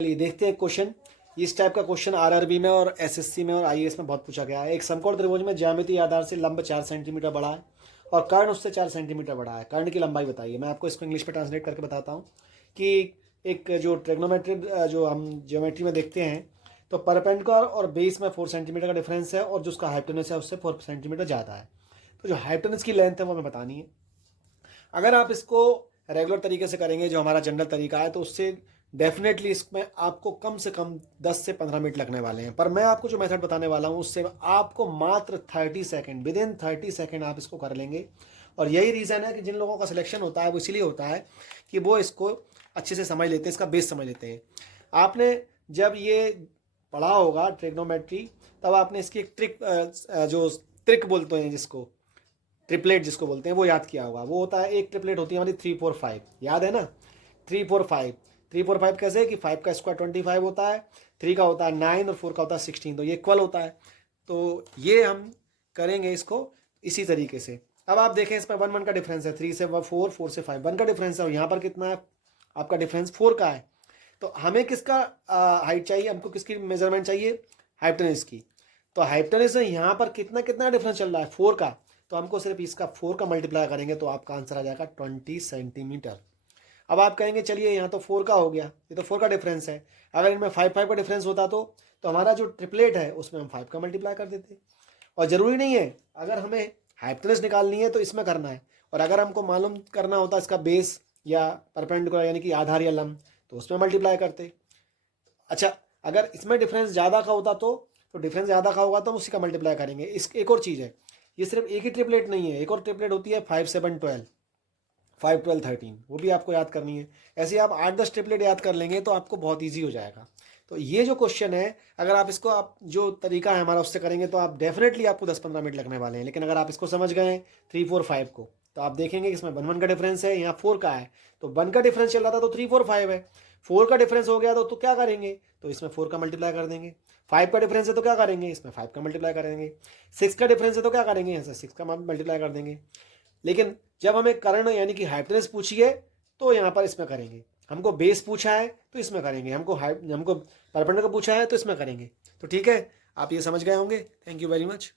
चलिए देखते हैं क्वेश्चन। इस टाइप का क्वेश्चन आरआरबी में और एसएससी में और आईएएस में बहुत पूछा गया है। एक समकोण त्रिभुज में ज्यामितीय आधार से लंब 4 सेंटीमीटर बड़ा है और कर्ण उससे 4 सेंटीमीटर बड़ा है। कर्ण की लंबाई बताइए। मैं आपको इसको इंग्लिश में ट्रांसलेट करके बताता हूँ कि एक जो ट्रिग्नोमेट्री जो हम ज्योमेट्री में देखते हैं तो परपेंडिकुलर और बेस में 4 सेंटीमीटर का डिफरेंस है और जो उसका हाइपोटेनस है उससे 4 सेंटीमीटर ज़्यादा है। तो जो हाइपोटेनस की लेंथ है वो हमें बतानी है। अगर आप इसको रेगुलर तरीके से करेंगे जो हमारा जनरल तरीका है तो उससे डेफिनेटली इसमें आपको कम से कम 10 से 15 मिनट लगने वाले हैं। पर मैं आपको जो मेथड बताने वाला हूँ उससे आपको मात्र 30 सेकेंड, विद इन 30 सेकेंड आप इसको कर लेंगे। और यही रीज़न है कि जिन लोगों का सिलेक्शन होता है वो इसलिए होता है कि वो इसको अच्छे से समझ लेते हैं, इसका बेस समझ लेते हैं। आपने जब ये पढ़ा होगा ट्रिग्नोमेट्री तब आपने इसकी एक ट्रिक जो ट्रिक बोलते हैं जिसको ट्रिपलेट जिसको बोलते हैं वो याद किया होगा। वो होता है, एक ट्रिपलेट होती है हमारी 3 4 5, याद है ना। 3 4 5, 3 4 5 कैसे है कि 5 का स्क्वायर 25 होता है, 3 का होता है 9 और 4 का होता है 16, तो ये इक्वल होता है। तो ये हम करेंगे इसको इसी तरीके से। अब आप देखें इसमें 1 1 का डिफरेंस है, 3 से 4, 4 से 5, 1 का डिफरेंस है और यहाँ पर कितना है आपका डिफरेंस 4 का है। तो हमें किसका हाइट चाहिए, हमको किसकी मेजरमेंट चाहिए, हाइपोटेनस की। तो हाइपोटेनस यहाँ पर कितना कितना डिफरेंस चल रहा है 4 का, तो हमको सिर्फ इसका 4 का मल्टीप्लाई करेंगे तो आपका आंसर आ जाएगा 20 सेंटीमीटर। अब आप कहेंगे चलिए यहाँ तो 4 का हो गया, ये तो 4 का डिफरेंस है। अगर इनमें 5 5 का डिफरेंस होता तो हमारा जो ट्रिपलेट है उसमें हम 5 का मल्टीप्लाई कर देते। और ज़रूरी नहीं है, अगर हमें हाइपोटेनस निकालनी है तो इसमें करना है, और अगर हमको मालूम करना होता इसका बेस या परपेंडिकुलर यानी कि आधार या लंब तो उसमें मल्टीप्लाई करते। अच्छा, अगर इसमें डिफरेंस ज़्यादा का होता तो डिफरेंस ज़्यादा का होगा तो हम उसी का मल्टीप्लाई करेंगे। इस एक और चीज़ है, ये सिर्फ एक ही ट्रिपलेट नहीं है, एक और ट्रिपलेट होती है 5 7 12, 5 12 13, वो भी आपको याद करनी है। ऐसे आप 8 10 ट्रिपलेट याद कर लेंगे तो आपको बहुत ईजी हो जाएगा। तो ये जो क्वेश्चन है, अगर आप इसको आप जो तरीका है हमारा उससे करेंगे तो आप डेफिनेटली आपको 10 15 मिनट लगने वाले हैं। लेकिन अगर आप इसको समझ गए 3 4 5 को तो आप देखेंगे कि इसमें 1 1 का डिफरेंस है, यहाँ 4 का है। तो 1 का डिफरेंस चल रहा था तो 3 4 5 है, 4 का डिफरेंस हो गया तो क्या करेंगे, तो इसमें 4 का मल्टीप्लाई कर देंगे। 5 का डिफरेंस है तो क्या करेंगे, इसमें 5 का मल्टीप्लाई करेंगे। 6 का डिफरेंस है तो क्या करेंगे, यहाँ से 6 का मल्टीप्लाई कर देंगे। लेकिन जब हमें कर्ण यानी कि हाइपोटेनस पूछी है तो यहाँ पर इसमें करेंगे। हमको बेस पूछा है तो इसमें करेंगे, हमको परपेंडिकुलर पूछा है तो इसमें करेंगे। तो ठीक है, आप ये समझ गए होंगे। Thank you very much.